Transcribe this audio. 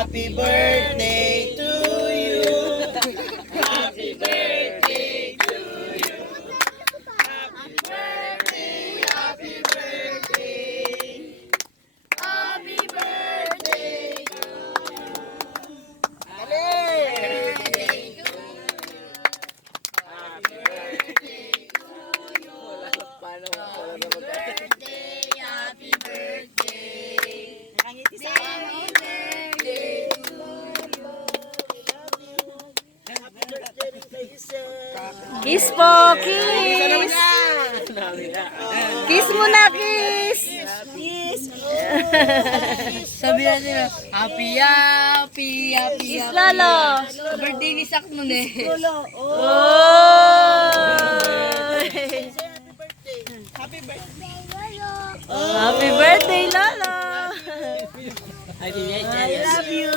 Happy birthday to you. Happy birthday to you. Happy birthday, happy birthday. Happy birthday to you. Happy birthday to you. Happy birthday to you. Happy birthday, happy birthday. Nakangiti sa akin. Kiss po, kiss! Kiss mo na, kiss! Kiss. Sabi natin, happy. Kiss, Lolo! Birthday ni Sak nun eh. Oh! Happy birthday. Happy birthday, Lolo! I I love you!